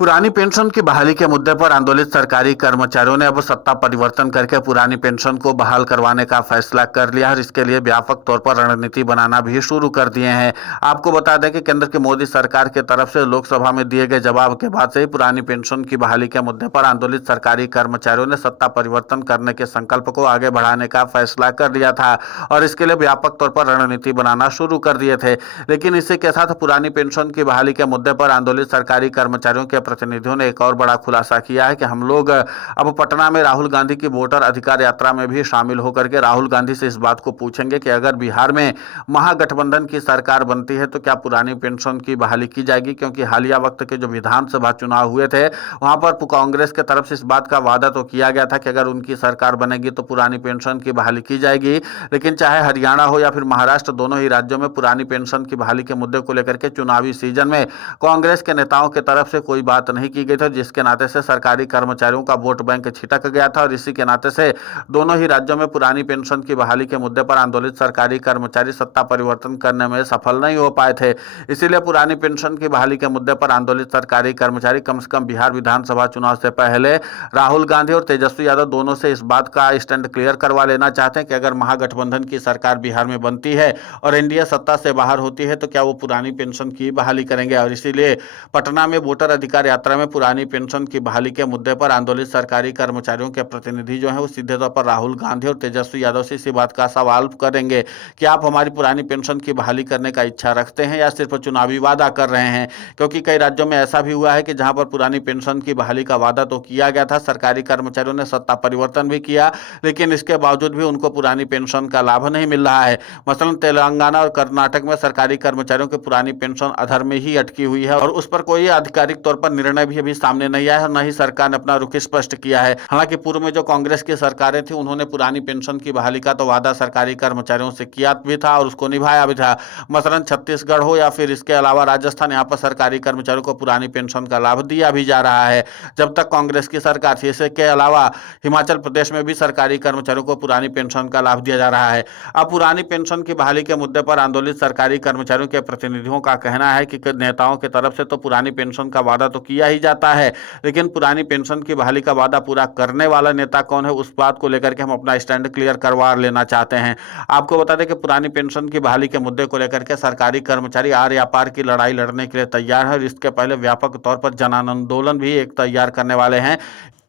पुरानी पेंशन की बहाली के मुद्दे पर आंदोलित सरकारी कर्मचारियों ने अब सत्ता परिवर्तन करके पुरानी पेंशन को बहाल करवाने का फैसला कर लिया और इसके लिए व्यापक तौर पर रणनीति बनाना भी शुरू कर दिए हैं। आपको बता दें कि केंद्र की मोदी सरकार की तरफ से लोकसभा में दिए गए जवाब के बाद से ही पुरानी पेंशन की बहाली के मुद्दे पर आंदोलित सरकारी कर्मचारियों ने सत्ता परिवर्तन करने के संकल्प को आगे बढ़ाने का फैसला कर लिया था और इसके लिए व्यापक तौर पर रणनीति बनाना शुरू कर दिए थे। लेकिन इसी के साथ पुरानी पेंशन की बहाली के मुद्दे पर आंदोलित सरकारी कर्मचारियों के प्रतिनिधियों ने एक और बड़ा खुलासा किया है कि हम लोग अब पटना में राहुल गांधी की वोटर अधिकार यात्रा में भी शामिल होकर के राहुल गांधी से इस बात को पूछेंगे कि अगर बिहार में महागठबंधन की सरकार बनती है तो क्या पुरानी पेंशन की बहाली की जाएगी, क्योंकि हालिया वक्त के जो विधानसभा चुनाव हुए थे वहां पर कांग्रेस के तरफ से इस बात का वादा तो किया गया था कि अगर उनकी सरकार बनेगी तो पुरानी पेंशन की बहाली की जाएगी। लेकिन चाहे हरियाणा हो या फिर महाराष्ट्र, दोनों ही राज्यों में पुरानी पेंशन की बहाली के मुद्दे को लेकर के चुनावी सीजन में कांग्रेस के नेताओं की तरफ से कोई बात नहीं की गई थी, जिसके नाते से सरकारी कर्मचारियों का वोट बैंक छिटक गया था और इसी के नाते से दोनों ही राज्यों में पुरानी पेंशन की बहाली के मुद्दे पर आंदोलित सरकारी कर्मचारी सत्ता परिवर्तन करने में सफल नहीं हो पाए थे। इसीलिए पुरानी पेंशन की बहाली के मुद्दे पर आंदोलित सरकारी कर्मचारी कम से कम बिहार विधानसभा चुनाव से पहले राहुल गांधी और तेजस्वी यादव दोनों से इस बात का स्टैंड क्लियर करवा लेना चाहते हैं कि अगर महागठबंधन की सरकार बिहार में बनती है और एनडीए सत्ता से बाहर होती है तो क्या वो पुरानी पेंशन की बहाली करेंगे। और इसीलिए पटना में वोटर अधिकार यात्रा में पुरानी पेंशन की बहाली के मुद्दे पर आंदोलित सरकारी कर्मचारियों के प्रतिनिधि जो है वो सीधे तौर पर राहुल गांधी और तेजस्वी यादव से इसी बात का सवाल करेंगे कि आप हमारी पुरानी पेंशन की बहाली करने का इच्छा रखते हैं या सिर्फ चुनावी वादा कर रहे हैं। क्योंकि कई राज्यों में ऐसा भी हुआ है कि जहां पर पुरानी पेंशन की बहाली का वादा तो किया गया था, सरकारी कर्मचारियों ने सत्ता परिवर्तन भी किया, लेकिन इसके बावजूद भी उनको पुरानी पेंशन का लाभ नहीं मिल रहा है। मसलन तेलंगाना और कर्नाटक में सरकारी कर्मचारियों की पुरानी पेंशन अधर में ही अटकी हुई है और उस पर कोई आधिकारिक तौर पर निर्णय भी अभी सामने नहीं आया है और न ही सरकार ने अपना रुख स्पष्ट किया है। हालांकि पूर्व में जो कांग्रेस की सरकारें थी उन्होंने पुरानी पेंशन की बहाली का तो वादा सरकारी कर्मचारियों से किया भी था और उसको निभाया भी था। मसलन छत्तीसगढ़ हो या फिर इसके अलावा राजस्थान, यहाँ पर सरकारी कर्मचारियों को पुरानी पेंशन का लाभ दिया भी जा रहा है जब तक कांग्रेस की सरकार थी। इसके अलावा हिमाचल प्रदेश में भी सरकारी कर्मचारियों को पुरानी पेंशन का लाभ दिया जा रहा है। अब पुरानी पेंशन की बहाली के मुद्दे पर आंदोलित सरकारी कर्मचारियों के प्रतिनिधियों का कहना है कि नेताओं की तरफ से तो पुरानी पेंशन का वादा तो किया ही जाता है, लेकिन पुरानी पेंशन की बहाली का वादा पूरा करने वाला नेता कौन है, उस बात को लेकर के हम अपना स्टैंड क्लियर करवा लेना चाहते हैं। आपको बता दें कि पुरानी पेंशन की बहाली के मुद्दे को लेकर के सरकारी कर्मचारी आर या पार की लड़ाई लड़ने के लिए तैयार है और इसके पहले व्यापक तौर पर जन आंदोलन भी एक तैयार करने वाले हैं।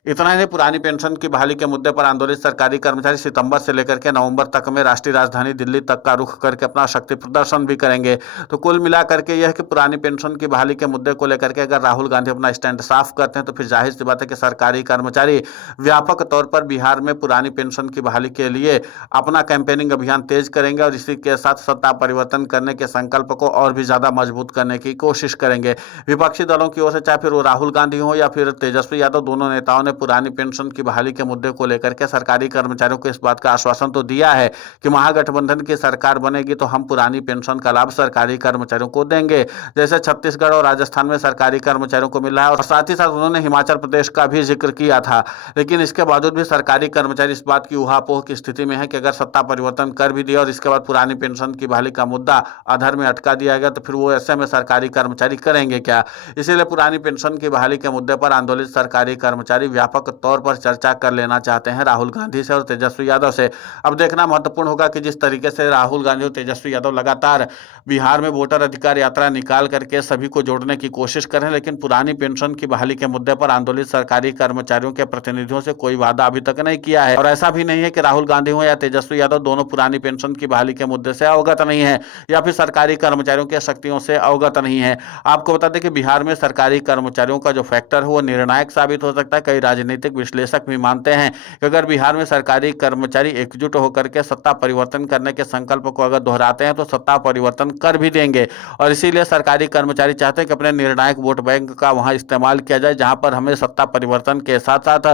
इतना ही नहीं, पुरानी पेंशन की बहाली के मुद्दे पर आंदोलित सरकारी कर्मचारी सितंबर से लेकर के नवंबर तक में राष्ट्रीय राजधानी दिल्ली तक का रुख करके अपना शक्ति प्रदर्शन भी करेंगे। तो कुल मिलाकर के यह है कि पुरानी पेंशन की बहाली के मुद्दे को लेकर के अगर राहुल गांधी अपना स्टैंड साफ करते हैं तो फिर जाहिर सी बात है कि सरकारी कर्मचारी व्यापक तौर पर बिहार में पुरानी पेंशन की बहाली के लिए अपना कैंपेनिंग अभियान तेज करेंगे और इसी के साथ सत्ता परिवर्तन करने के संकल्प को और भी ज्यादा मजबूत करने की कोशिश करेंगे। विपक्षी दलों की ओर से चाहे फिर वो राहुल गांधी हो या फिर तेजस्वी यादव, दोनों नेताओं ने पुरानी पेंशन की बहाली के मुद्दे को लेकर के सरकारी कर्मचारियों को इस बात का आश्वासन तो दिया है कि महागठबंधन की सरकार बनेगी तो हम पुरानी पेंशन का लाभ सरकारी कर्मचारियों को देंगे, जैसे छत्तीसगढ़ और राजस्थान में सरकारी कर्मचारियों को मिल रहा है। और साथ ही साथ उन्होंने हिमाचल प्रदेश का भी जिक्र किया था। लेकिन इसके बावजूद भी सरकारी कर्मचारी इस बात की उहापोह की स्थिति में है कि अगर सत्ता परिवर्तन कर भी दिया और इसके बाद पुरानी पेंशन की बहाली का मुद्दा अधर में अटका दिया गया तो फिर वो ऐसे में सरकारी कर्मचारी करेंगे क्या। इसीलिए पुरानी पेंशन की बहाली के मुद्दे पर आंदोलित सरकारी कर्मचारी व्यापक तौर पर चर्चा कर लेना चाहते हैं राहुल गांधी से और तेजस्वी यादव से। अब देखना महत्वपूर्ण होगा कि जिस तरीके से राहुल गांधी और तेजस्वी यादव लगातार बिहार में वोटर अधिकार यात्रा निकाल करके सभी को जोड़ने की कोशिश कर रहे हैं, लेकिन पुरानी पेंशन की बहाली के मुद्दे पर आंदोलित सरकारी कर्मचारियों के प्रतिनिधियों से कोई वादा अभी तक नहीं किया है। और ऐसा भी नहीं है कि राहुल गांधी हो या तेजस्वी यादव दोनों पुरानी पेंशन की बहाली के मुद्दे से अवगत नहीं है या फिर सरकारी कर्मचारियों के शक्तियों से अवगत नहीं है। आपको बता दें कि बिहार में सरकारी कर्मचारियों का जो फैक्टर है वो निर्णायक साबित हो सकता है। कई राजनीतिक विश्लेषक भी मानते हैं कि अगर बिहार में सरकारी कर्मचारी एकजुट होकर के सत्ता परिवर्तन करने के संकल्प को अगर दोहराते हैं तो सत्ता परिवर्तन कर भी देंगे। और इसीलिए सरकारी कर्मचारी चाहते हैं कि अपने निर्णायक वोट बैंक का वहां इस्तेमाल किया जाए जहां पर हमें सत्ता परिवर्तन के साथ साथ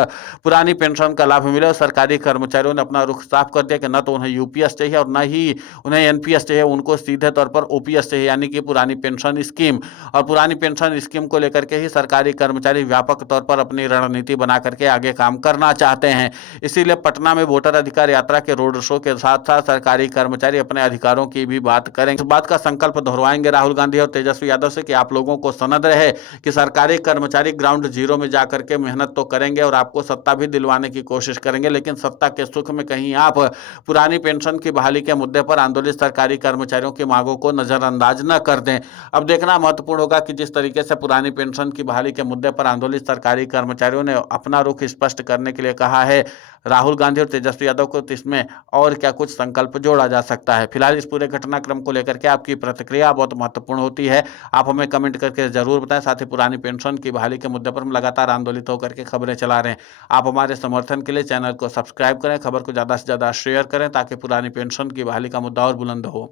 पुरानी पेंशन का लाभ मिले। और सरकारी कर्मचारियों ने अपना रुख साफ कर दिया कि न तो उन्हें यूपीएस चाहिए और न ही उन्हें एनपीएस चाहिए, उनको सीधे तौर पर ओपीएस चाहिए, यानी कि पुरानी पेंशन स्कीम। और पुरानी पेंशन स्कीम को लेकर के ही सरकारी कर्मचारी व्यापक तौर पर अपनी रणनीति बना करके आगे काम करना चाहते हैं। इसीलिए पटना में वोटर अधिकार यात्रा के रोड शो के साथ साथ सरकारी कर्मचारी अपने अधिकारों की भी बात करेंगे। इस बात का संकल्प दोहराएंगे राहुल गांधी और तेजस्वी यादव से कि आप लोगों को सनद रहे कि सरकारी कर्मचारी ग्राउंड जीरो में जाकर के मेहनत तो करेंगे और आपको सत्ता भी दिलवाने की कोशिश करेंगे, लेकिन सत्ता के सुख में कहीं आप पुरानी पेंशन की बहाली के मुद्दे पर आंदोलित सरकारी कर्मचारियों की मांगों को नजरअंदाज न कर दें। अब देखना महत्वपूर्ण होगा कि जिस तरीके से पुरानी पेंशन की बहाली के मुद्दे पर आंदोलित सरकारी कर्मचारियों ने अपना रुख स्पष्ट करने के लिए कहा है राहुल गांधी और तेजस्वी यादव को, तो इसमें और क्या कुछ संकल्प जोड़ा जा सकता है। फिलहाल इस पूरे घटनाक्रम को लेकर के आपकी प्रतिक्रिया बहुत महत्वपूर्ण होती है, आप हमें कमेंट करके जरूर बताएं। साथ ही पुरानी पेंशन की बहाली के मुद्दे पर हम लगातार आंदोलित होकर के खबरें चला रहे हैं। आप हमारे समर्थन के लिए चैनल को सब्सक्राइब करें, खबर को ज्यादा से ज्यादा शेयर करें ताकि पुरानी पेंशन की बहाली का मुद्दा और बुलंद हो।